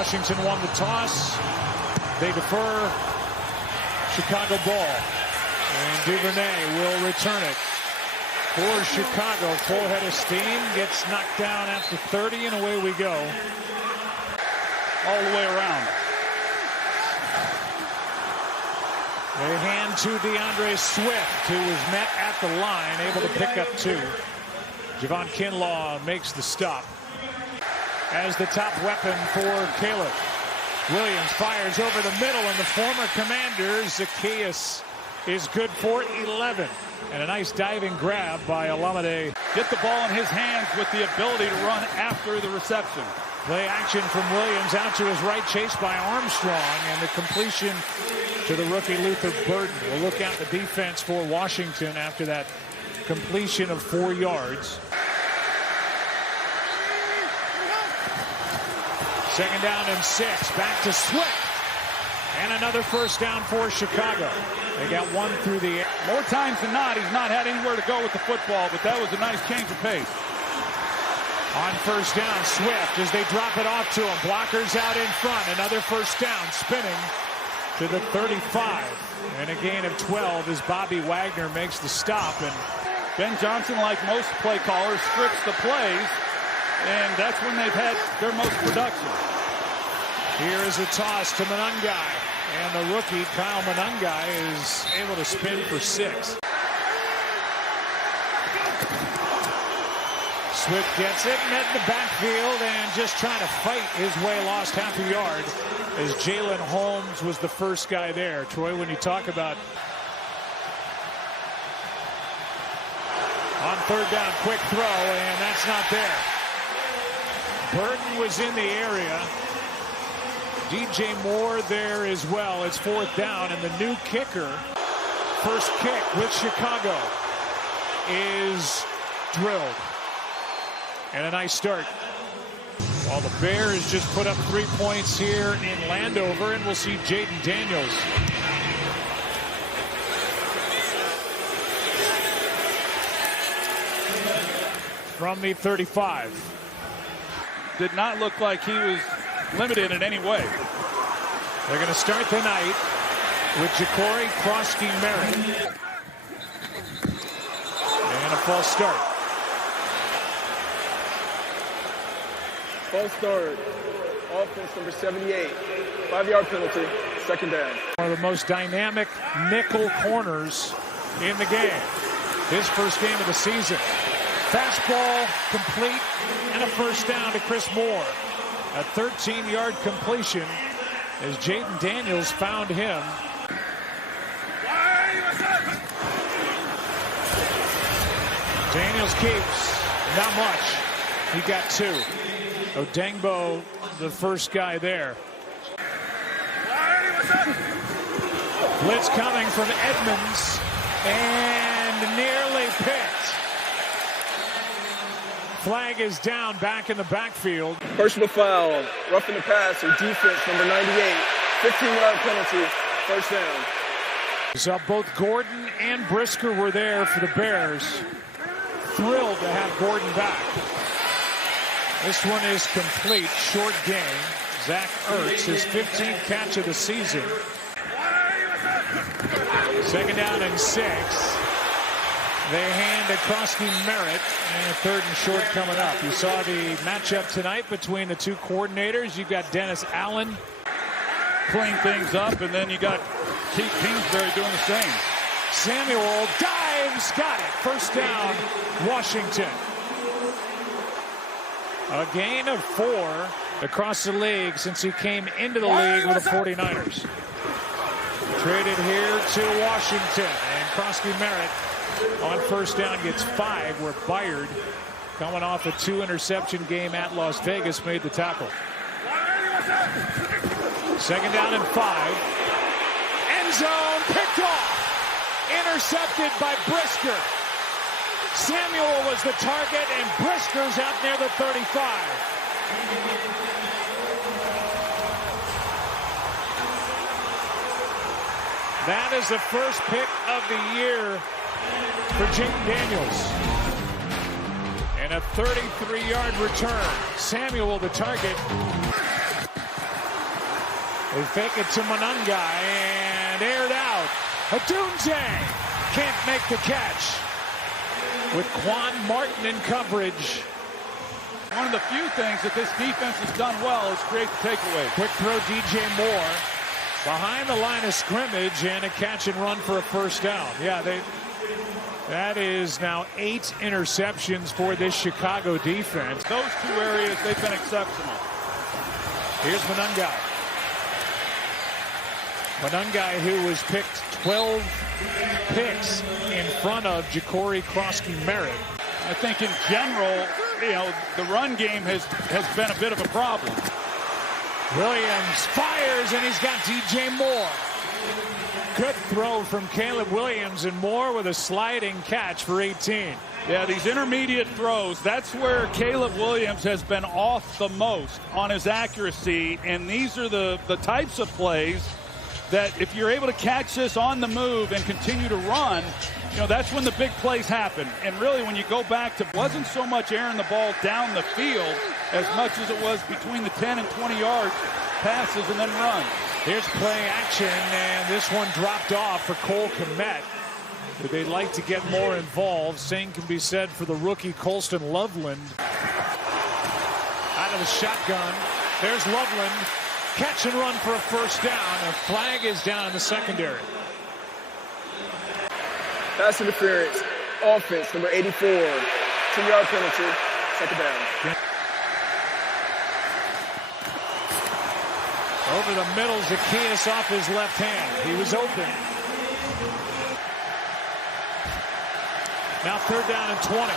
Washington won the toss. They defer. Chicago ball. And Duvernay will return it for Chicago. Full head of steam. Gets knocked down after 30, and away we go. All the way around. They hand to DeAndre Swift, who was met at the line, able to pick up 2. Javon Kinlaw makes the stop as the top weapon for Caleb. Williams fires over the middle, and the former commander, Zacchaeus, is good for 11. And a nice diving grab by Alameda. Get the ball in his hands with the ability to run after the reception. Play action from Williams out to his right, chased by Armstrong, and the completion to the rookie Luther Burden. We'll look out the defense for Washington after that completion of 4 yards. Second down and 6. Back to Swift. And another first down for Chicago. They got 1 through the air. More times than not, he's not had anywhere to go with the football, but that was a nice change of pace. On first down, Swift as they drop it off to him. Blockers out in front. Another first down, spinning to the 35. And a gain of 12 as Bobby Wagner makes the stop. And Ben Johnson, like most play callers, scripts the plays, and that's when they've had their most production. Here is a toss to Monangai. And the rookie, Kyle Monangai, is able to spin for 6. Swift gets it, met in the backfield, and just trying to fight his way, lost half a yard as Jalen Holmes was the first guy there. Troy, when you talk about on third down, quick throw, and that's not there. Burton was in the area. DJ Moore there as well. It's fourth down, and the new kicker, first kick with Chicago, is drilled. And a nice start. While the Bears just put up 3 points here in Landover, and we'll see Jayden Daniels. From the 35. Did not look like he was limited in any way. They're going to start the night with Ja'Cory Krosky-Merritt. And a false start. False start. Offense number 78. 5-yard penalty. Second down. One of the most dynamic nickel corners in the game. His first game of the season. Fastball complete and a first down to Chris Moore. A 13-yard completion as Jayden Daniels found him. Daniels keeps. Not much. He got 2. Odengbo, the first guy there. Blitz coming from Edmonds and nearly picked. Flag is down back in the backfield. Personal foul, roughing the passer, defense number 98. 15-yard penalty, first down. So both Gordon and Brisker were there for the Bears. Thrilled to have Gordon back. This one is complete, short game. Zach Ertz, his 15th catch of the season. Second down and 6. They hand to Krosky-Merritt, and a third and short coming up. You saw the matchup tonight between the two coordinators. You've got Dennis Allen clean things up, and then you got Keith Kingsbury doing the same. Samuel dives, got it. First down, Washington. A gain of 4 across the league since he came into the league with the 49ers. Traded here to Washington, and Krosky-Merritt on first down gets 5, where Byard, coming off a 2-interception game at Las Vegas, made the tackle. Second down and 5. End zone, picked off. Intercepted by Brisker. Samuel was the target, and Brisker's out near the 35. That is the first pick of the year for Jayden Daniels. And a 33-yard return. Samuel the target. They fake it to Monungai and aired out. Odunze can't make the catch with Quan Martin in coverage. One of the few things that this defense has done well is create the takeaway. Quick throw, DJ Moore behind the line of scrimmage and a catch and run for a first down. Yeah, that is now 8 interceptions for this Chicago defense. Those two areas, they've been exceptional. Here's Monungai. Monungai, who was picked 12 picks in front of Ja'Cory Krosky-Merritt. I think in general, the run game has been a bit of a problem. Williams fires, and he's got DJ Moore. Good throw from Caleb Williams, and Moore with a sliding catch for 18. Yeah, these intermediate throws, that's where Caleb Williams has been off the most on his accuracy, and these are the types of plays that if you're able to catch this on the move and continue to run, that's when the big plays happen. And really, when you go back to, wasn't so much airing the ball down the field as much as it was between the 10 and 20 yards, passes and then runs. Here's play action, and this one dropped off for Cole Kmet. But they'd like to get more involved. Same can be said for the rookie Colston Loveland. Out of the shotgun, there's Loveland. Catch and run for a first down. A flag is down in the secondary. Pass interference. Offense, number 84. 10-yard penalty. Second down. Over the middle, Zacchaeus off his left hand. He was open. Now 3rd down and 20.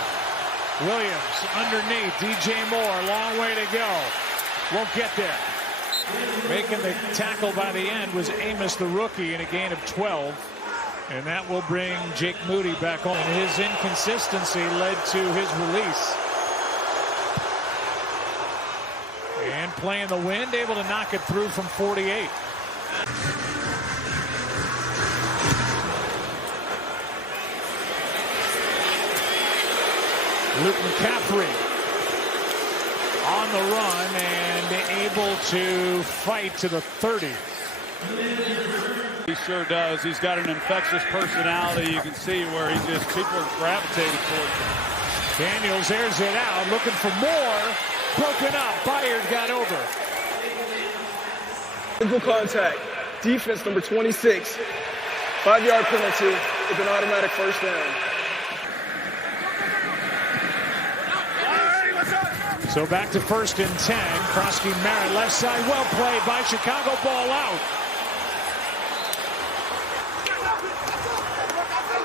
Williams underneath. DJ Moore, long way to go. Won't get there. Making the tackle by the end was Amos, the rookie, in a gain of 12. And that will bring Jake Moody back on. His inconsistency led to his release. And playing the wind, able to knock it through from 48. Luke McCaffrey on the run and able to fight to the 30. He sure does. He's got an infectious personality. You can see where people are gravitated towards him. Daniels airs it out, looking for more. Broken up. Byard got over. Physical contact. Defense, number 26. 5-yard penalty with an automatic first down. So back to 1st and 10. Krosky-Merritt left side, well played by Chicago, ball out.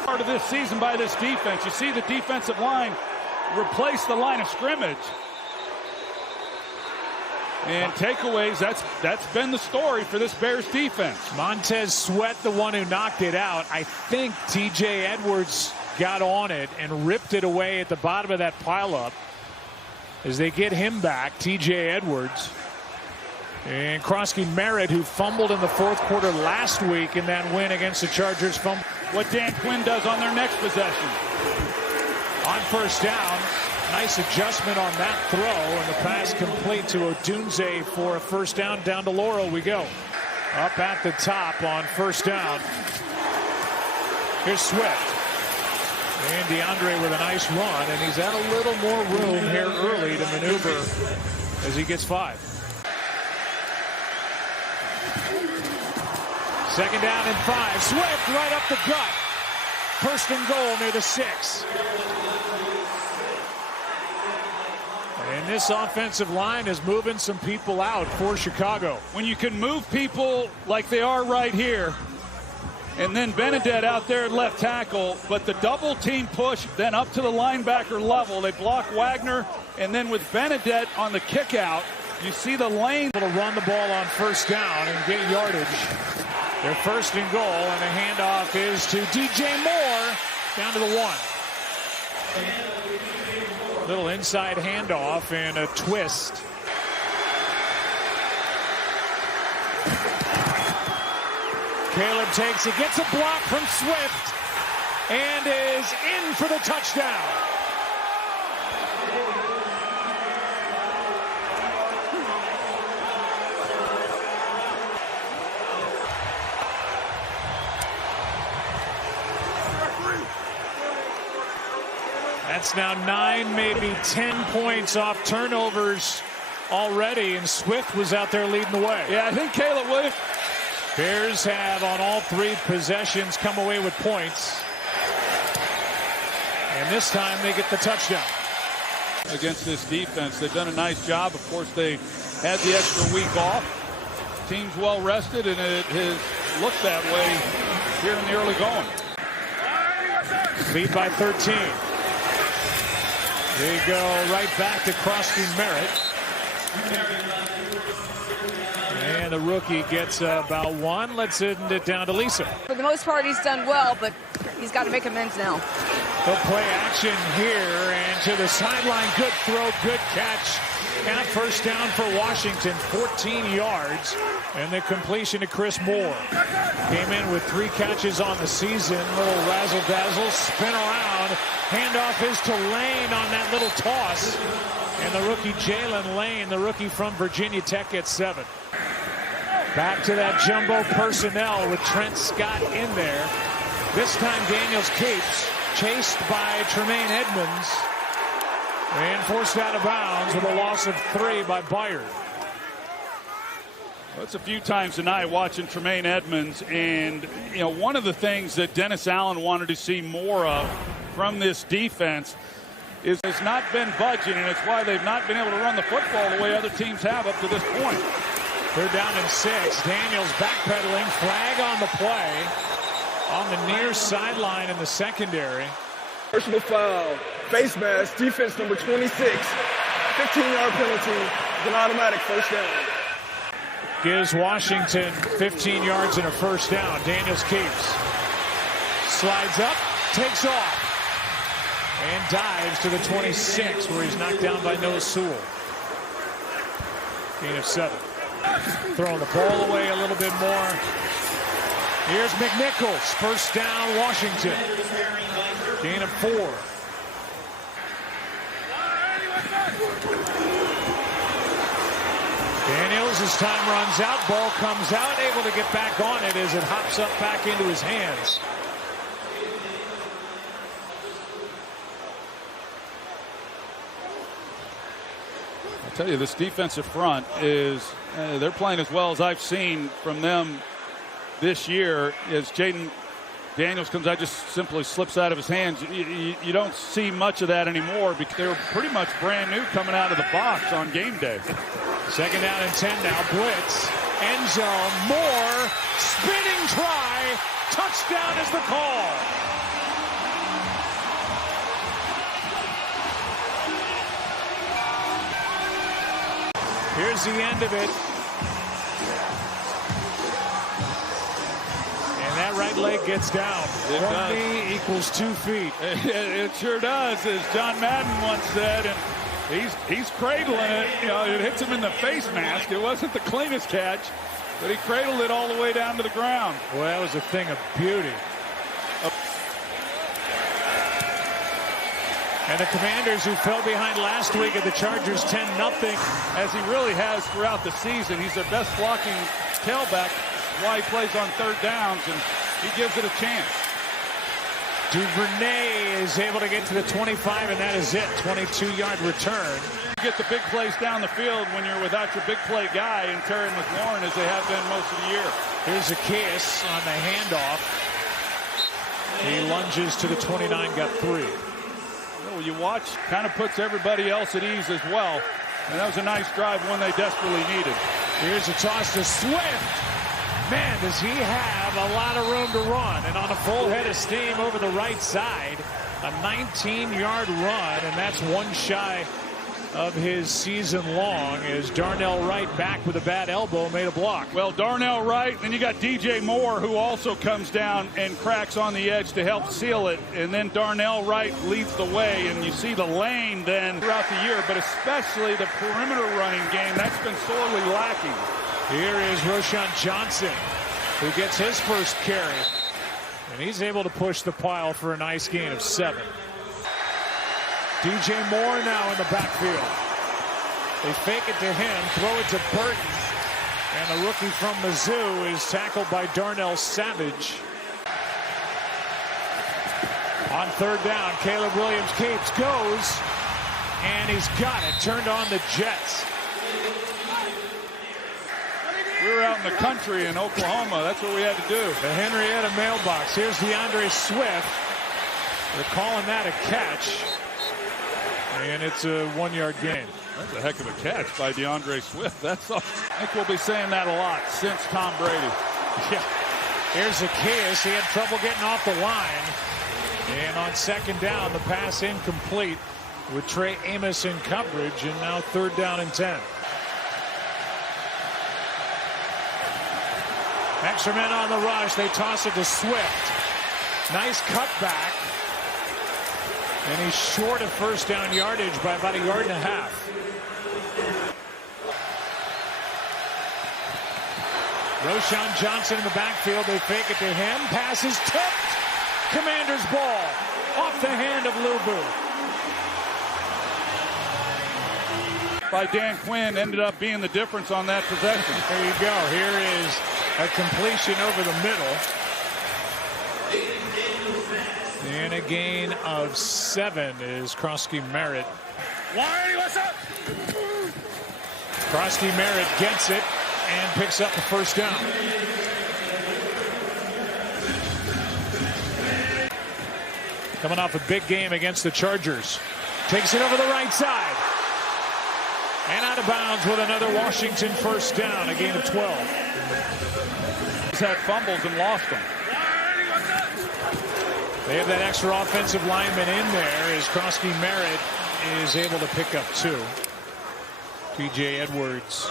Part of this season by this defense. You see the defensive line replace the line of scrimmage. And takeaways, that's been the story for this Bears defense. Montez Sweat, the one who knocked it out. I think TJ Edwards got on it and ripped it away at the bottom of that pileup. As they get him back, TJ Edwards. And Krosky-Merritt, who fumbled in the 4th quarter last week in that win against the Chargers. What Dan Quinn does on their next possession. On 1st down, nice adjustment on that throw, and the pass complete to Odunze for a first down. Down to Laurel we go. Up at the top on 1st down. Here's Swift. And DeAndre with a nice run, and he's had a little more room here early to maneuver as he gets 5. 2nd down and 5. Swift right up the gut. 1st and goal near the 6. And this offensive line is moving some people out for Chicago. When you can move people like they are right here, and then Benedette out there at left tackle, but the double team push then up to the linebacker level. They block Wagner, and then with Benedette on the kick out, you see the lane. To run the ball on 1st down and get yardage. Their 1st and goal, and the handoff is to DJ Moore down to the 1. Little inside handoff and a twist. Caleb takes it, gets a block from Swift, and is in for the touchdown. That's now 9, maybe 10 points off turnovers already, and Swift was out there leading the way. Yeah, I think Caleb Williams. Bears have on all 3 possessions come away with points. And this time they get the touchdown. Against this defense, they've done a nice job. Of course, they had the extra week off. Team's well rested, and it has looked that way here in the early going. Lead by 13. They go right back to Crosby Merritt. And the rookie gets about 1. Let's send it down to Lisa. For the most part, he's done well, but he's got to make amends now. They'll play action here and to the sideline. Good throw, good catch. And a first down for Washington, 14 yards. And the completion to Chris Moore. Came in with 3 catches on the season. Little razzle-dazzle, spin around. Handoff is to Lane on that little toss. And the rookie Jalen Lane, the rookie from Virginia Tech, gets 7. Back to that jumbo personnel with Trent Scott in there. This time Daniels keeps, chased by Tremaine Edmonds. And forced out of bounds with a loss of 3 by Byard. Well, it's a few times tonight watching Tremaine Edmonds, and you know, one of the things that Dennis Allen wanted to see more of from this defense is it's not been budging, and it's why they've not been able to run the football the way other teams have up to this point. They're down in 6. Daniels backpedaling, flag on the play on the near sideline in the secondary. Personal foul, face mask, defense number 26, 15-yard penalty, an automatic first down. Gives Washington 15 yards and a first down. Daniels keeps. Slides up, takes off, and dives to the 26, where he's knocked down by Noah Sewell. Gain of 7. Throwing the ball away a little bit more. Here's McNichols. First down, Washington. Gain of 4. Daniels, as time runs out, ball comes out, able to get back on it as it hops up back into his hands. I'll tell you, this defensive front is, they're playing as well as I've seen from them this year. As Jayden Daniels comes out, just simply slips out of his hands. You don't see much of that anymore because they were pretty much brand new coming out of the box on game day. Second down and 10 now. Blitz. End zone. Moore. Spinning try. Touchdown is the call. Here's the end of it. And that right leg gets down. It One does. knee equals 2 feet. It sure does, as John Madden once said, and he's cradling it. You know, it hits him in the face mask. It wasn't the cleanest catch, but he cradled it all the way down to the ground. Well, that was a thing of beauty. And the Commanders, who fell behind last week at the Chargers 10-0. As he really has throughout the season. He's their best blocking tailback. Why he plays on third downs, and he gives it a chance. Duvernay is able to get to the 25, and that is it. 22-yard return. You get the big plays down the field when you're without your big play guy and Terry McLaurin, as they have been most of the year. Here's Zacchaeus on the handoff. He lunges to the 29, got 3. Well, you watch, kind of puts everybody else at ease as well. And that was a nice drive, one they desperately needed. Here's a toss to Swift. Man, does he have a lot of room to run. And on a full head of steam over the right side, a 19-yard run, and that's one shy of his season long, as Darnell Wright, back with a bad elbow, made a block. Well, Darnell Wright, then you got DJ Moore, who also comes down and cracks on the edge to help seal it, and then Darnell Wright leads the way, and you see the lane then throughout the year, but especially the perimeter running game, that's been sorely lacking. Here is Roshan Johnson, who gets his first carry, and he's able to push the pile for a nice gain of 7. DJ Moore now in the backfield. They fake it to him, throw it to Burton. And the rookie from Mizzou is tackled by Darnell Savage. On third down, Caleb Williams keeps, goes, and he's got it. Turned on the Jets. We were out in the country in Oklahoma. That's what we had to do. The Henrietta mailbox. Here's DeAndre Swift. They're calling that a catch. And it's a 1-yard gain. That's a heck of a catch by DeAndre Swift. I think we'll be saying that a lot since Tom Brady. Yeah. Here's Zacchaeus. He had trouble getting off the line. And on second down, the pass incomplete with Trey Amos in coverage. And now third down and 10. Extra men on the rush. They toss it to Swift. Nice cutback. And he's short of first down yardage by about 1.5 yards. Roschon Johnson in the backfield. They fake it to him. Pass is tipped. Commander's ball off the hand of Luvu. By Dan Quinn ended up being the difference on that possession. There you go. Here is a completion over the middle. And a gain of 7 is Krosky Merritt. What's up? Krosky Merritt gets it and picks up the first down. Coming off a big game against the Chargers. Takes it over the right side. And out of bounds with another Washington first down, a gain of 12. He's had fumbles and lost them. They have that extra offensive lineman in there as Krosky Merritt is able to pick up 2. T.J. Edwards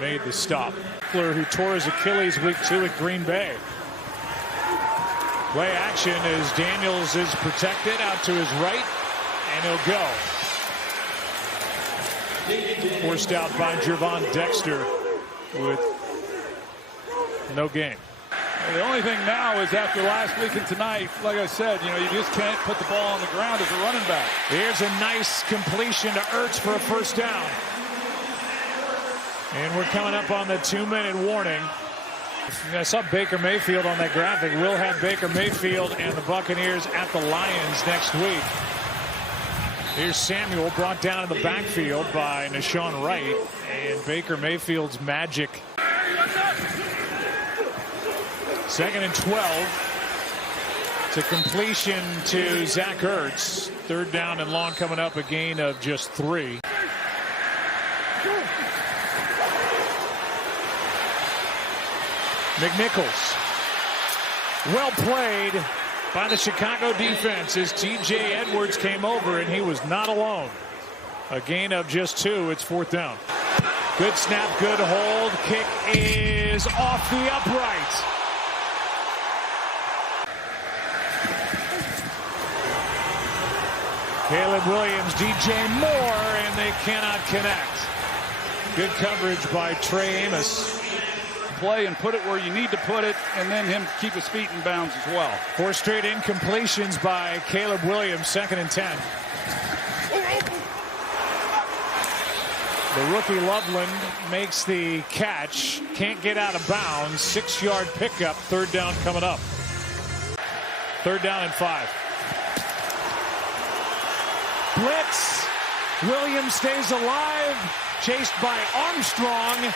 made the stop. Who tore his Achilles week 2 at Green Bay. Play action as Daniels is protected out to his right, and he'll go. Forced out by Gervon Dexter with no gain. The only thing now is after last week and tonight, like I said, you just can't put the ball on the ground as a running back. Here's a nice completion to Ertz for a first down. And we're coming up on the 2-minute warning. I saw Baker Mayfield on that graphic. We'll have Baker Mayfield and the Buccaneers at the Lions next week. Here's Samuel brought down in the backfield by Nashawn Wright. And Baker Mayfield's magic. 2nd and 12. It's a completion to Zach Ertz. Third down and long coming up, a gain of just 3. McNichols. Well played by the Chicago defense as T.J. Edwards came over, and he was not alone. A gain of just 2. It's fourth down. Good snap, good hold. Kick is off the upright. Caleb Williams, DJ Moore, and they cannot connect. Good coverage by Trey Amos. Play and put it where you need to put it, and then him keep his feet in bounds as well. 4 straight incompletions by Caleb Williams, 2nd and 10. The rookie Loveland makes the catch, can't get out of bounds. 6-yard pickup, third down coming up. Third down and 5. Blitz. Williams stays alive, chased by Armstrong,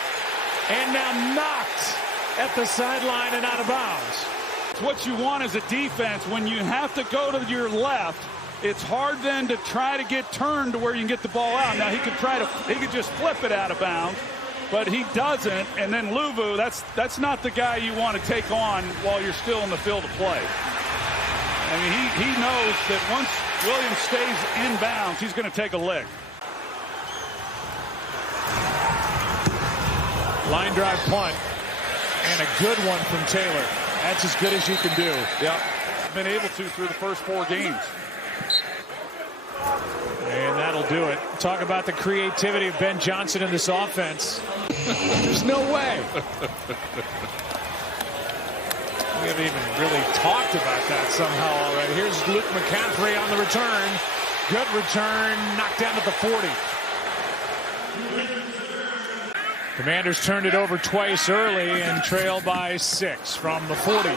and now knocked at the sideline and out of bounds. What you want as a defense, when you have to go to your left, it's hard then to try to get turned to where you can get the ball out. Now he could just flip it out of bounds, but he doesn't. And then Luvu, that's not the guy you want to take on while you're still in the field of play. I mean, he knows that once Williams stays in bounds, he's going to take a lick. Line drive punt, and a good one from Taylor. That's as good as you can do. Yeah, been able to through the first 4 games. And that'll do it. Talk about the creativity of Ben Johnson in this offense. There's no way. We haven't even really talked about that somehow already. Here's Luke McCaffrey on the return. Good return, knocked down at the 40. Commanders turned it over twice early and trail by 6 from the 40.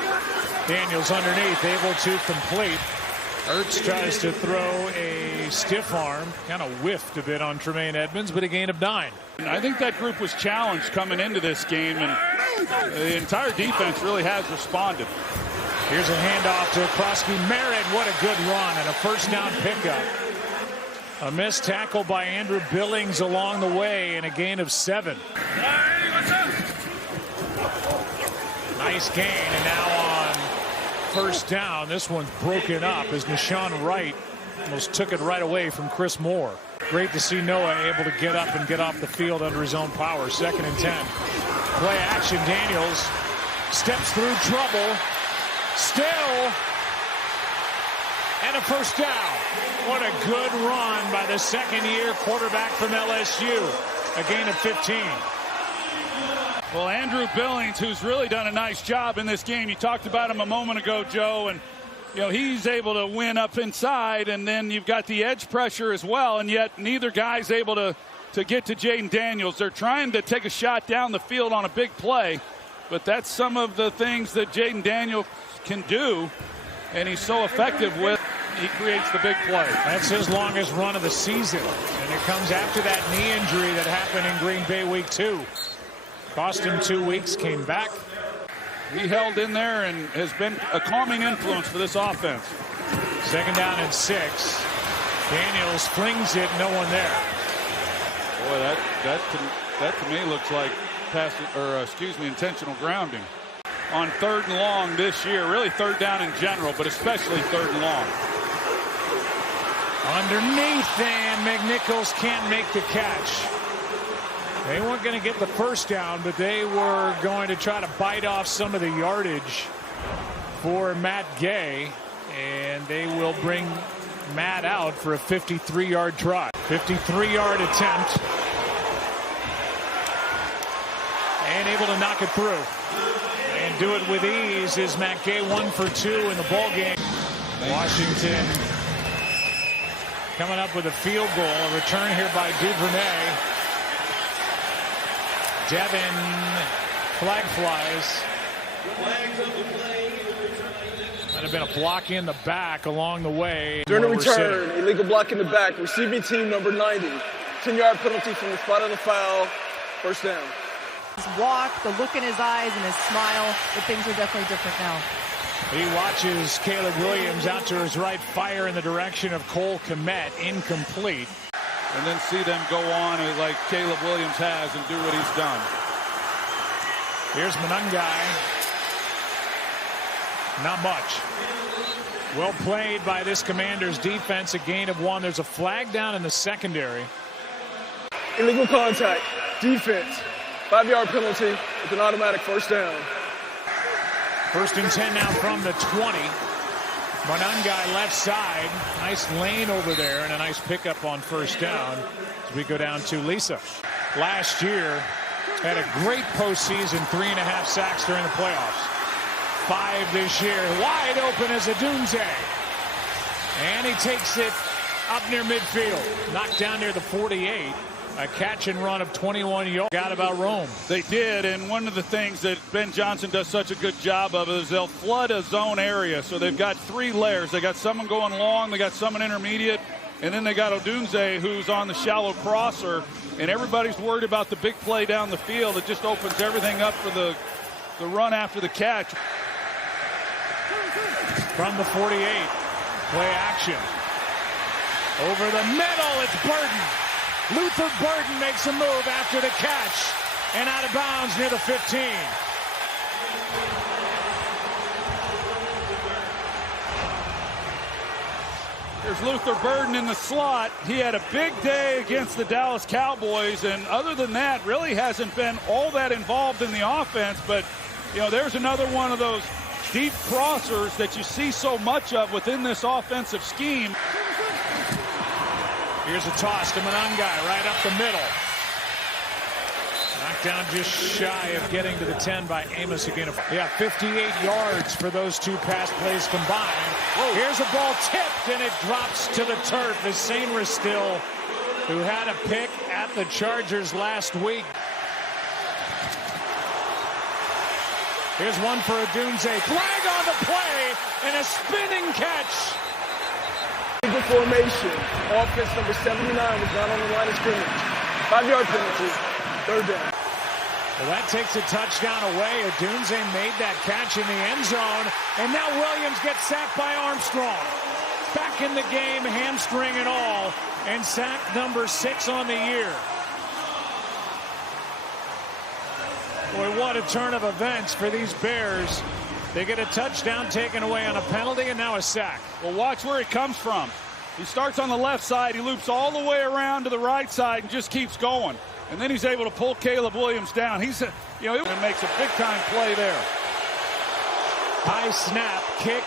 Daniels underneath, able to complete. Ertz tries to throw a stiff arm, kind of whiffed a bit on Tremaine Edmonds, but a gain of 9. I think that group was challenged coming into this game, and the entire defense really has responded. Here's a handoff to Krosky Merritt. What a good run and a first down pickup. A missed tackle by Andrew Billings along the way and a gain of 7. Nice gain, and now on first down, this one's broken up as Nashawn Wright almost took it right away from Chris Moore. Great to see Noah able to get up and get off the field under his own power. 2nd and 10. Play action. Daniels steps through trouble. Still. And a first down. What a good run by the second-year quarterback from LSU. A gain of 15. Well, Andrew Billings, who's really done a nice job in this game. You talked about him a moment ago, Joe, and he's able to win up inside, and then you've got the edge pressure as well, and yet neither guy's able to get to Jayden Daniels. They're trying to take a shot down the field on a big play, but that's some of the things that Jayden Daniels can do, and he's so effective with. He creates the big play. That's his longest run of the season, and it comes after that knee injury that happened in Green Bay week 2. Cost him 2 weeks, came back. He held in there and has been a calming influence for this offense. 2nd down and 6. Daniels flings it, no one there. Boy, that to me looks like intentional grounding. On 3rd and long this year, really 3rd down in general, but especially 3rd and long. Underneath, and McNichols can't make the catch. They weren't going to get the first down, but they were going to try to bite off some of the yardage for Matt Gay, and they will bring Matt out for a 53-yard try. 53-yard attempt. And able to knock it through. And do it with ease is Matt Gay, 1 for 2 in the ball game. Washington coming up with a field goal. A return here by Duvernay. Devin, flag flies. Might have been a block in the back along the way. During the return, illegal block in the back. Receiving team number 90. 10-yard penalty from the spot of the foul. First down. His walk, the look in his eyes, and his smile, the things are definitely different now. He watches Caleb Williams out to his right, fire in the direction of Cole Kmet, incomplete. And then see them go on like Caleb Williams has and do what he's done. Here's Monangai. Not much. Well played by this Commanders defense. A gain of 1. There's a flag down in the secondary. Illegal contact. Defense. 5-yard penalty with an automatic first down. 1st and 10 now from the 20. Monangai left side. Nice lane over there and a nice pickup on first down as we go down to Lisa. Last year had a great postseason, 3.5 sacks during the playoffs. 5 this year. Wide open as Odunze. And he takes it up near midfield. Knocked down near the 48. A catch and run of 21 yards. Got about Rome. They did, and one of the things that Ben Johnson does such a good job of is they'll flood a zone area. So they've got 3 layers. They got someone going long, they got someone intermediate, and then they got Odunze who's on the shallow crosser. And everybody's worried about the big play down the field. It just opens everything up for the run after the catch. From the 48, play action. Over the middle, it's Burton. Luther Burton makes a move after the catch and out of bounds near the 15. There's Luther Burton in the slot. He had a big day against the Dallas Cowboys, and other than that, really hasn't been all that involved in the offense. But, there's another one of those deep crossers that you see so much of within this offensive scheme. Here's a toss to Monangai right up the middle. Knocked down just shy of getting to the 10 by Amos again. Yeah, 58 yards for those 2 pass plays combined. Whoa. Here's a ball tipped, and it drops to the turf. As Sainra still, who had a pick at the Chargers last week. Here's one for Odunze. Flag on the play, and a spinning catch formation. Offense number 79 was not on the line of scrimmage. 5-yard penalty, third down. Well, that takes a touchdown away. Odunze made that catch in the end zone, and now Williams gets sacked by Armstrong. Back in the game, hamstring and all, and sack number 6 on the year. Boy, what a turn of events for these Bears. They get a touchdown taken away on a penalty, and now a sack. Well, watch where he comes from. He starts on the left side. He loops all the way around to the right side and just keeps going. And then he's able to pull Caleb Williams down. He's, it makes a big-time play there. High snap, kick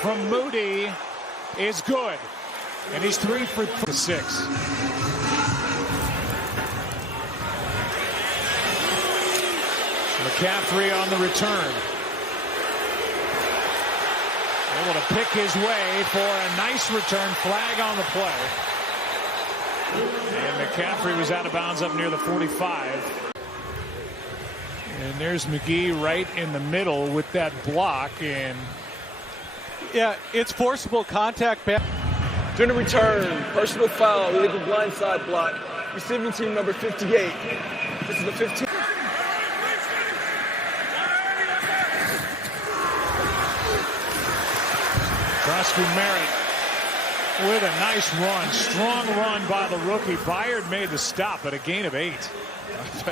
from Moody is good. And he's 3 for 6. McCaffrey on the return. Able to pick his way for a nice return, flag on the play. And McCaffrey was out of bounds up near the 45. And there's McGee right in the middle with that block. And yeah, it's forcible contact. During the return, personal foul, illegal blindside block. Receiving team number 58. This is the 15. Krusky Merritt with a nice run. Strong run by the rookie. Byard made the stop at a gain of 8.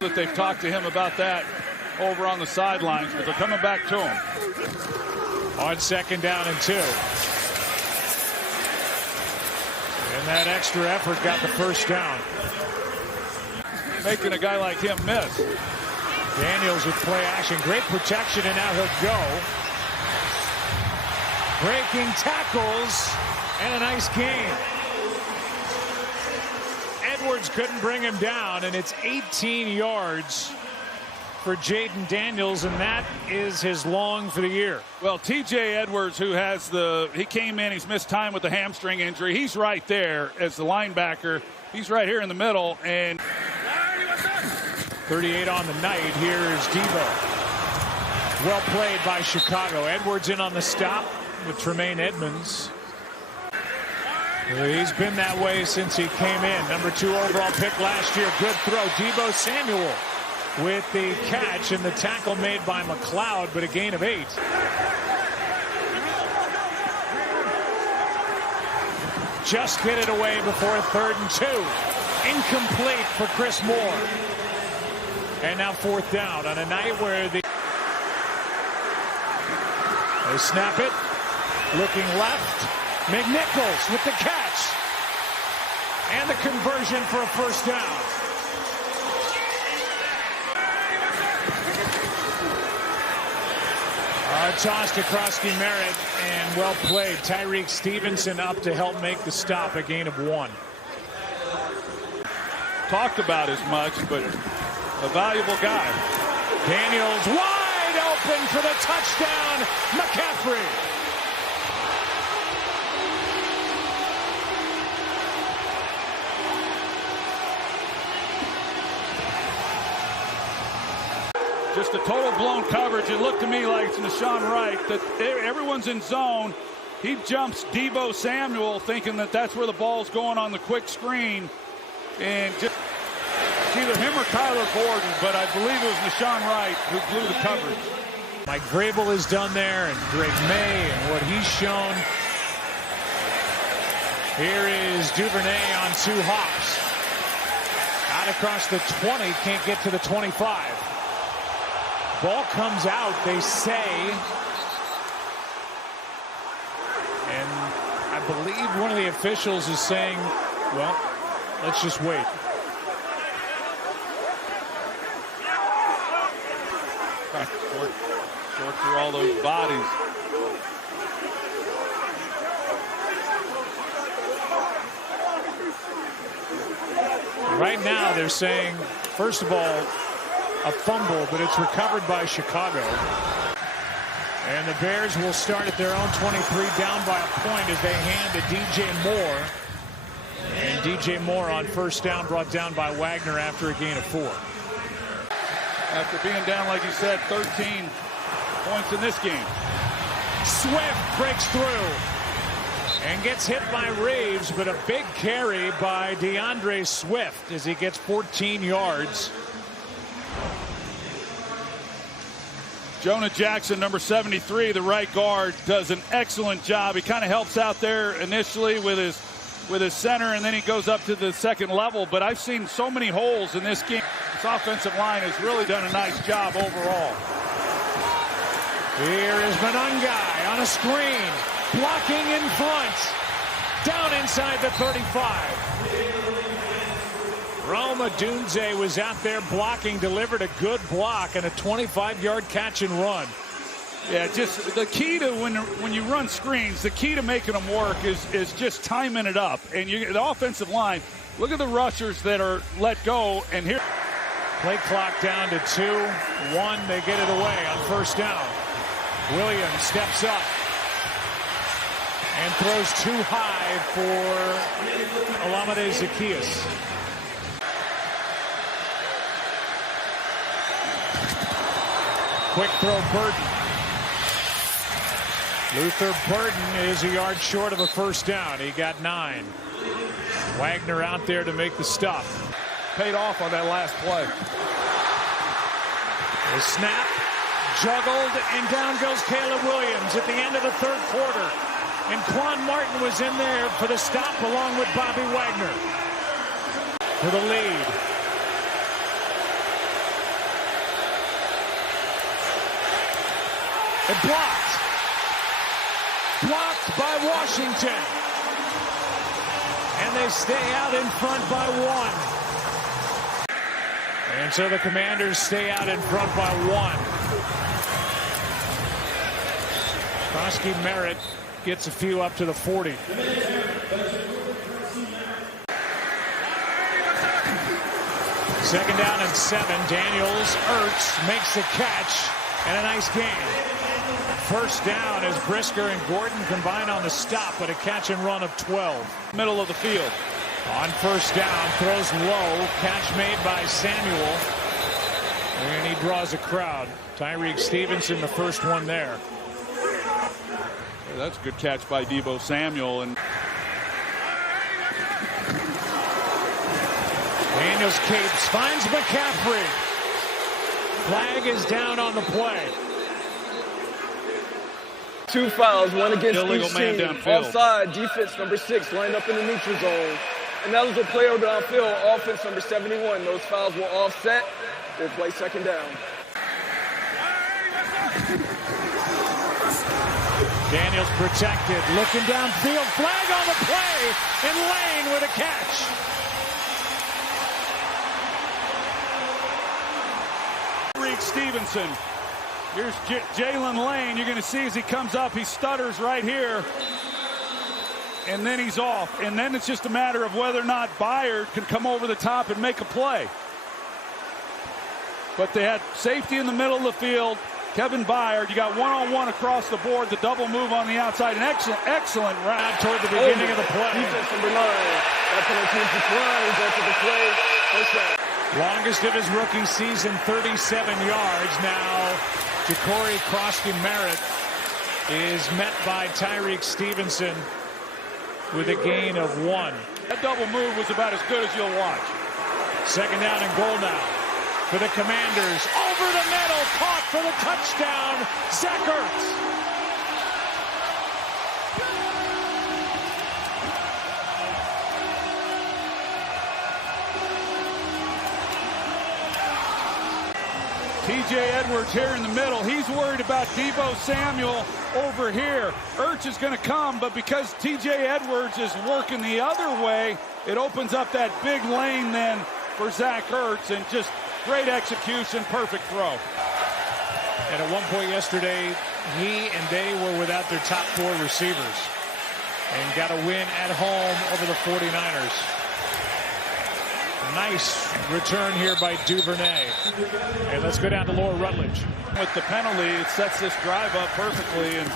That they've talked to him about that over on the sidelines, but they're coming back to him. On 2nd down and 2. And that extra effort got the first down. Making a guy like him miss. Daniels with play action. Great protection, and now he'll go. Breaking tackles and a nice gain. Edwards couldn't bring him down, and it's 18 yards for Jayden Daniels, and that is his long for the year. Well, TJ Edwards, who has he came in, he's missed time with the hamstring injury. He's right there as the linebacker. He's right here in the middle, and 38 on the night. Here is Debo. Well played by Chicago. Edwards in on the stop with Tremaine Edmonds. He's been that way since he came in. Number 2 overall pick last year. Good throw. Debo Samuel with the catch and the tackle made by McLeod, but a gain of 8. Just get it away before 3rd and 2. Incomplete for Chris Moore. And now 4th down on a night where they snap it. Looking left. McNichols with the catch. And the conversion for a first down. Tossed across the Merritt, and well played. Tyreek Stevenson up to help make the stop, a gain of 1. Talked about as much, but a valuable guy. Daniels wide open for the touchdown. McCaffrey. Just a total blown coverage. It looked to me like it's Nashawn Wright, that everyone's in zone. He jumps Debo Samuel thinking that that's where the ball's going on the quick screen. And just it's either him or Kyler Gordon, but I believe it was Nashawn Wright who blew the coverage. Mike Vrabel is done there, and Drake May and what he's shown. Here is Duvernay on 2 hops. Out across the 20, can't get to the 25. Ball comes out, they say. And I believe one of the officials is saying, well, let's just wait. Sort through all those bodies. Right now they're saying, first of all, a fumble, but it's recovered by Chicago. And the Bears will start at their own 23, down by a point as they hand to DJ Moore. And DJ Moore on first down, brought down by Wagner after a gain of 4. After being down, like you said, 13 points in this game. Swift breaks through. And gets hit by Reeves, but a big carry by DeAndre Swift as he gets 14 yards. Jonah Jackson, number 73, the right guard, does an excellent job. He kind of helps out there initially with his center, and then he goes up to the second level. But I've seen so many holes in this game. This offensive line has really done a nice job overall. Here is Monangai on a screen, blocking in front, down inside the 35. Roma Dunze was out there blocking, delivered a good block and a 25-yard catch and run. Yeah, just the key to when you run screens, the key to making them work is just timing it up. And the offensive line, look at the rushers that are let go. And here, play clock down to 2-1. They get it away on first down. Williams steps up and throws too high for Olamide Zaccheaus. Quick throw, Burton. Luther Burton is a yard short of a first down. He got 9. Wagner out there to make the stop. Paid off on that last play. The snap, juggled, and down goes Caleb Williams at the end of the third quarter. And Quan Martin was in there for the stop along with Bobby Wagner for the lead. It blocked. Blocked by Washington. And they stay out in front by 1. And so the Commanders stay out in front by 1. Krosky Merritt gets a few up to the 40. Second down and 7. Daniels, Ertz makes the catch and a nice gain. First down as Brisker and Gordon combine on the stop, but a catch and run of 12. Middle of the field. On first down, throws low, catch made by Samuel. And he draws a crowd. Tyreek Stevenson, the first one there. That's a good catch by Deebo Samuel. And Daniels capes, finds McCaffrey. Flag is down on the play. 2 fouls, one against illegal each man team. downfield. Offside, defense number 6 lined up in the neutral zone. And that was a player downfield, offense number 71. Those fouls will offset. We'll play second down. Daniels protected, looking downfield, flag on the play, and Lane with a catch. Tyreek Stevenson. Here's Jalen Lane. You're going to see as he comes up, he stutters right here. And then he's off. And then it's just a matter of whether or not Byard can come over the top and make a play. But they had safety in the middle of the field. Kevin Byard, you got one-on-one across the board, the double move on the outside. An excellent route toward the beginning of the play. Defense number 9. That penalty is declined after the play. First down. Longest of his rookie season, 37 yards. Now, Ja'Cory Krosky-Merritt is met by Tyreek Stevenson with a gain of 1. That double move was about as good as you'll watch. Second down and goal now for the Commanders. Over the middle, caught for the touchdown, Zach Ertz. TJ Edwards here in the middle. He's worried about Deebo Samuel over here. Ertz is going to come, but because TJ Edwards is working the other way, it opens up that big lane then for Zach Ertz, and just great execution, perfect throw. And at one point yesterday, he and they were without their top 4 receivers and got a win at home over the 49ers. Nice return here by Duvernay. And let's go down to Laura Rutledge. With the penalty, it sets this drive up perfectly. And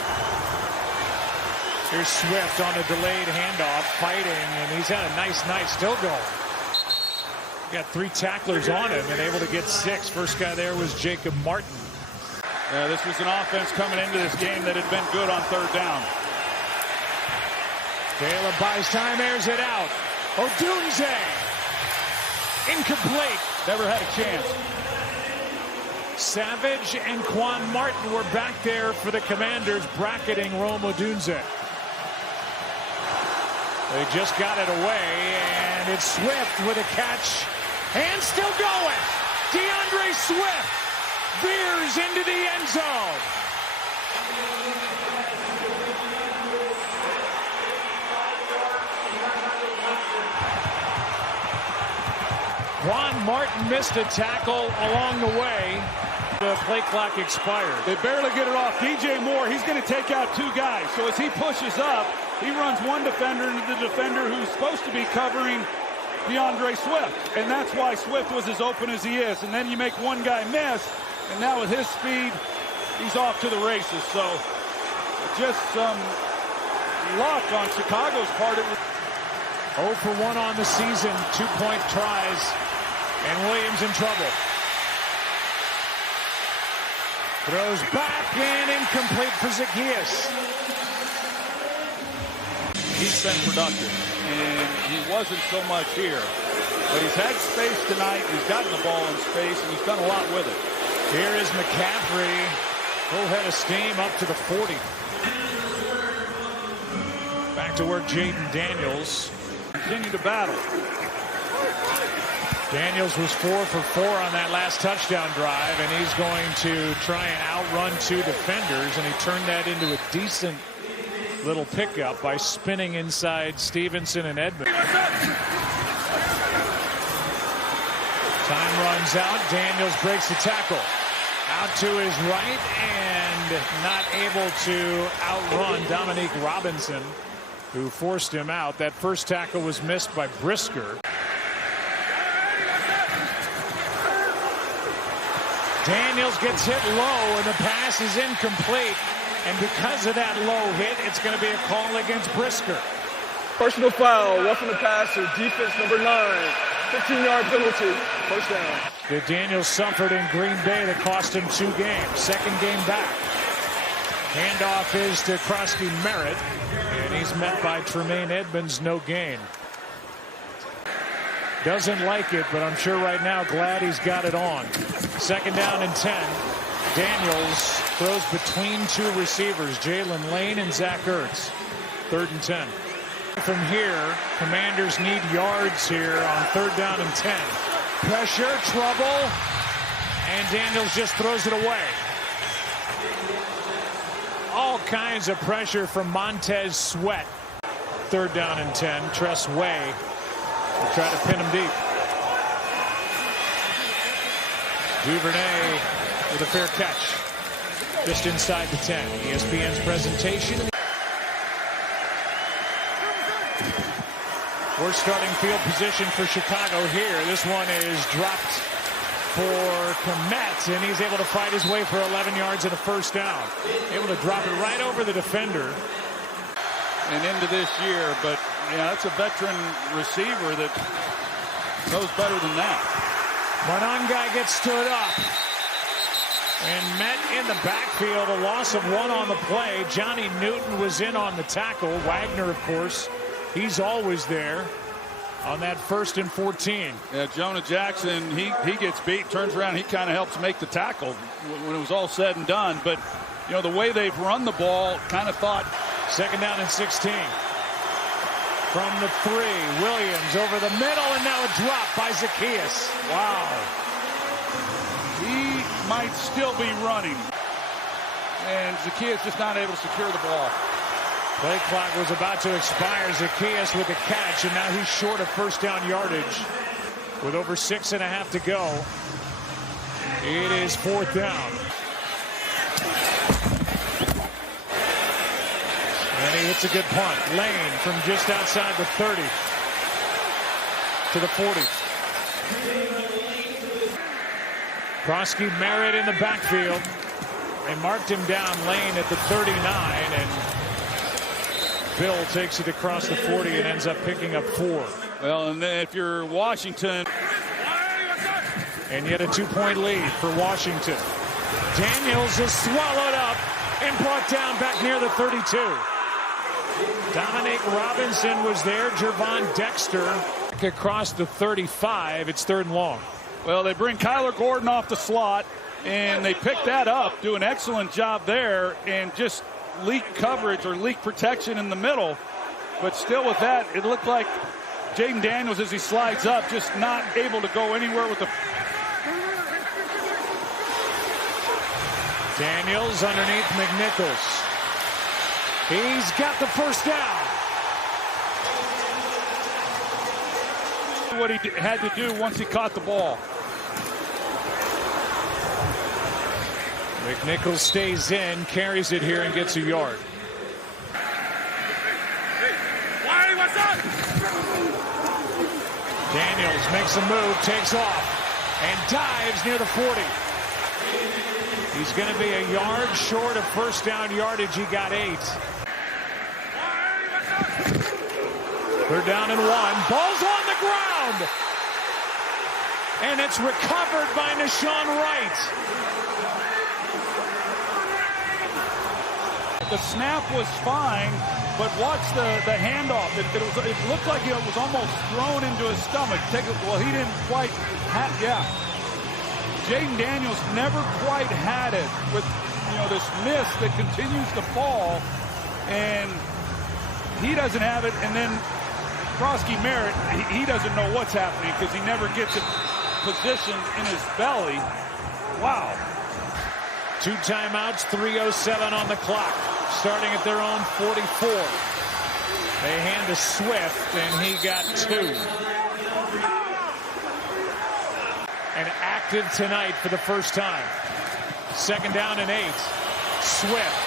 here's Swift on a delayed handoff, fighting, and he's had a nice night still going. Got 3 tacklers on him and able to get 6. First guy there was Jacob Martin. Yeah, this was an offense coming into this game that had been good on third down. Caleb buys time, airs it out. Odunze. Incomplete. Never had a chance. Savage and Quan Martin were back there for the Commanders, bracketing Rome Odunze. They just got it away, and it's Swift with a catch. And still going. DeAndre Swift veers into the end zone. Quan Martin missed a tackle along the way. The play clock expired. They barely get it off. DJ Moore, he's going to take out two guys. So as he pushes up, he runs one defender into the defender who's supposed to be covering DeAndre Swift. And that's why Swift was as open as he is. And then you make one guy miss, and now with his speed, he's off to the races. So just some luck on Chicago's part. It was 0 for 1 on the season, 2-point tries, and Williams in trouble. Throws back and incomplete for Zacchaeus. He's been productive, and he wasn't so much here. But he's had space tonight. He's gotten the ball in space, and he's done a lot with it. Here is McCaffrey. Full head of steam up to the 40. Back to work, Jayden Daniels. Continue to battle. Daniels was 4 for 4 on that last touchdown drive, and he's going to try and outrun two defenders, and he turned that into a decent little pickup by spinning inside Stevenson and Edmonds. Time runs out. Daniels breaks the tackle. Out to his right and not able to outrun Dominique Robinson, who forced him out. That first tackle was missed by Brisker. Daniels gets hit low, and the pass is incomplete. And because of that low hit, it's going to be a call against Brisker. Personal foul, roughing the passer, defense number 9. 15-yard penalty, first down. That Daniels suffered in Green Bay that cost him 2 games. Second game back. Handoff is to Krosky Merritt, and he's met by Tremaine Edmonds, no gain. Doesn't like it, but I'm sure right now glad he's got it on. Second down and 10. Daniels throws between 2 receivers, Jalen Lane and Zach Ertz. 3rd and 10. From here, Commanders need yards here on 3rd down and 10. Pressure, trouble, and Daniels just throws it away. All kinds of pressure from Montez Sweat. 3rd down and 10. Tress Way will try to pin him deep. Duvernay with a fair catch just inside the 10. ESPN's presentation. We're starting field position for Chicago here. This one is dropped for Komet, and he's able to fight his way for 11 yards and a first down. Able to drop it right over the defender. And into this year, but yeah, that's a veteran receiver that knows better than that. Monangai gets stood up and met in the backfield. A loss of 1 on the play. Johnny Newton was in on the tackle. Wagner, of course, he's always there on that 1st and 14. Yeah, Jonah Jackson, he gets beat, turns around, he kind of helps make the tackle when it was all said and done. But, you know, the way they've run the ball, kind of thought. 2nd down and 16. From the 3, Williams over the middle, and now a drop by Zacchaeus. Wow. He might still be running. And Zacchaeus just not able to secure the ball. Play clock was about to expire. Zacchaeus with the catch, and now he's short of first down yardage with over 6.5 to go. It is 4th down. And he hits a good punt. Lane from just outside the 30 to the 40. Krosky Merritt in the backfield. They marked him down, Lane at the 39, and Bill takes it across the 40 and ends up picking up 4. Well, and then if you're Washington. And yet a 2-point lead for Washington. Daniels is swallowed up and brought down back near the 32. Dominic Robinson was there. Jervon Dexter across the 35. It's 3rd and long. Well, they bring Kyler Gordon off the slot, and they pick that up, do an excellent job there, and just leak coverage or leak protection in the middle. But still with that, it looked like Jayden Daniels, as he slides up, just not able to go anywhere with the... Daniels underneath McNichols. He's got the first down. What he had to do once he caught the ball. McNichols stays in, carries it here, and gets a yard. Daniels makes a move, takes off, and dives near the 40. He's going to be a yard short of first down yardage. He got 8. 3rd down and 1. Ball's on the ground. And it's recovered by Nashawn Wright. The snap was fine, but watch the handoff. It looked like it was almost thrown into his stomach. Well, he didn't quite have, Jayden Daniels never quite had it with, this miss that continues to fall, and he doesn't have it, and then Krosky Merritt, he doesn't know what's happening because he never gets it positioned in his belly. Wow. 2 timeouts, 3:07 on the clock, starting at their own 44. They hand to Swift, and he got 2. And active tonight for the first time. 2nd down and 8. Swift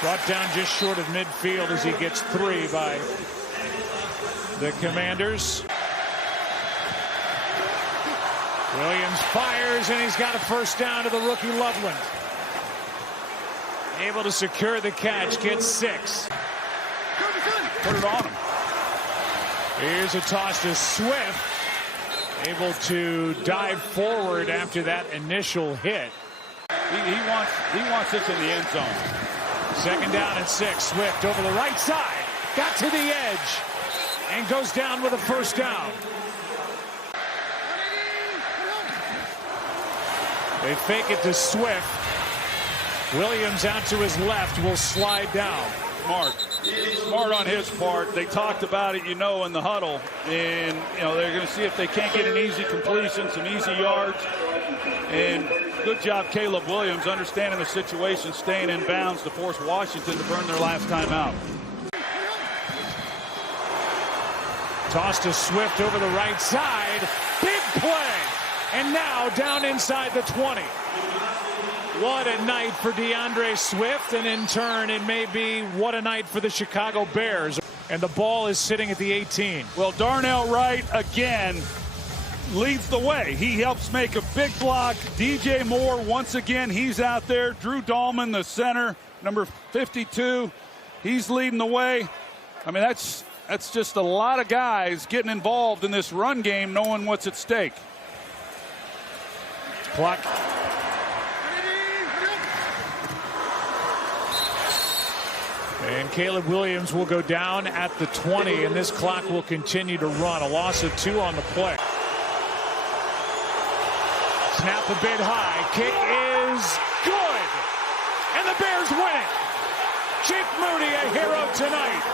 brought down just short of midfield as he gets 3 by the Commanders. Williams fires, and he's got a first down to the rookie Loveland. Able to secure the catch, gets 6. Put it on him. Here's a toss to Swift. Able to dive forward after that initial hit. He wants this in the end zone. 2nd down and 6. Swift over the right side. Got to the edge. And goes down with a first down. They fake it to Swift. Williams out to his left will slide down. Smart on his part. They talked about it, in the huddle. And, they're going to see if they can't get an easy completion, some easy yards. And good job, Caleb Williams, understanding the situation, staying in bounds to force Washington to burn their last time out. Toss to Swift over the right side. Big play. And now down inside the 20. What a night for DeAndre Swift, and in turn, it may be what a night for the Chicago Bears. And the ball is sitting at the 18. Well, Darnell Wright, again, leads the way. He helps make a big block. DJ Moore, once again, he's out there. Drew Dahlman, the center, number 52, he's leading the way. I mean, that's just a lot of guys getting involved in this run game, knowing what's at stake. Clock. And Caleb Williams will go down at the 20, and this clock will continue to run. A loss of 2 on the play. Snap a bit high. Kick is good. And the Bears win it. Chief Moody, a hero tonight.